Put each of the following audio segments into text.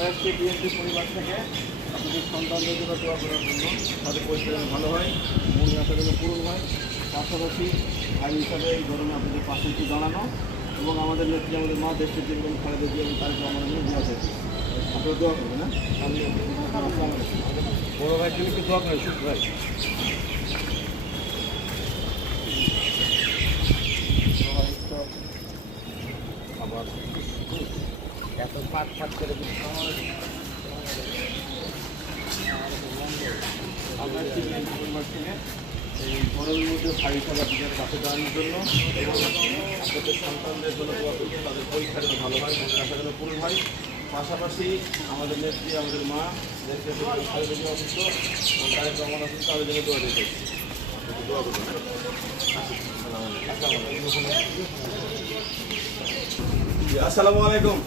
আমরা বিএনপি পরিবার থেকে আপনাদের সন্তানদের জন্য দোয়া করার জন্য তাদের পরিচয় ভালো হয় মন আশা যেন পূরণ হয়। পাশাপাশি ভাই হিসাবে এই ধরনের আপনাদের পাশে একটু দাঁড়ানো এবং আমাদের নেত্রী আমাদের মা দেশের যেরকম খালেদা জিয়া এবং তারেক রহমানের জন্য দোয়া চাইছি আপনারা দোয়া করবেন হ্যাঁ? আমি বড় ভাই তুমি একটু দোয়া করেন শুক্র ভাই। আবার এত পাট ফাট করে এই গরমের মধ্যে পাশে দাঁড়ানোর জন্য এবং আপনাদের সন্তানদের জন্য তাদের পরীক্ষা ভালো হয় আশা যেন পূরণ হয়। পাশাপাশি আমাদের নেত্রী, আমাদের মা খালেদা অসুস্থ, এবং তারেক রহমান অসুস্থ তাদের জন্য দোয়া দিতে আসসালামু আলাইকুম।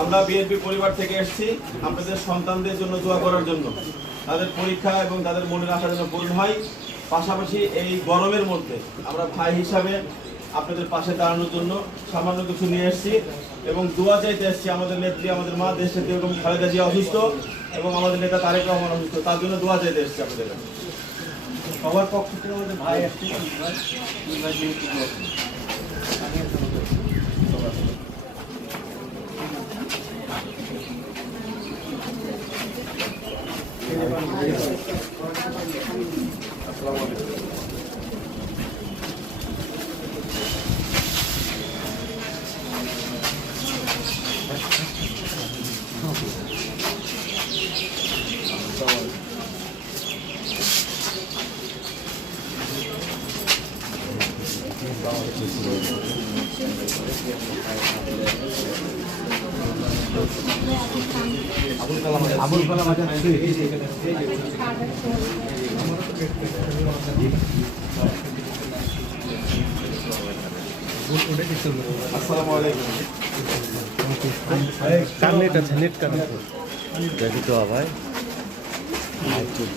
আমরা বিএনপি পরিবার থেকে এসেছি আপনাদের সন্তানদের জন্য দোয়া করার জন্য। তাদের পরীক্ষা এবং তাদের মনের আশা যেন পূরণ হয়। পাশাপাশি এই গরমের মধ্যে আমরা ভাই হিসাবে আপনাদের পাশে দাঁড়ানোর জন্য সামান্য কিছু নিয়ে এসেছি এবং দোয়া চাইতে এসেছি আমাদের নেত্রী, আমাদের মা দেশের যেরকম খালেদা জিয়া অসুস্থ এবং আমাদের নেতা তারেক রহমান অসুস্থ। তার জন্য দোয়া চাইতে এসেছি আপনাদের সবার পক্ষ থেকে আমাদের ভাই আসছে ভাই দুই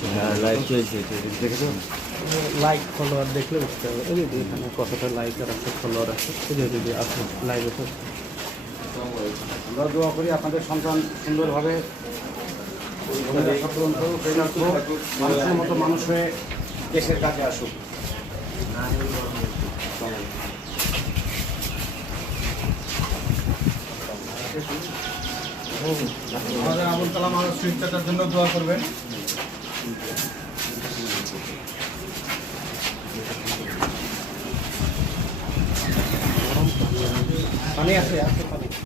হ্যাঁ লাইক ফলোয়ার দেখলে বুঝতে হবে কতটা লাইক আর আছে ফলোয়ার আছে যদি আছে লাইভে আমরা দোয়া করি আপনাদের সন্তান সুন্দরভাবে করুক মানুষের মতো মানুষ হয়ে দেশের কাজে আসুক। আমাদের আবুল কালাম আর চাচার জন্য দোয়া করবেন। পানি আছে আছে।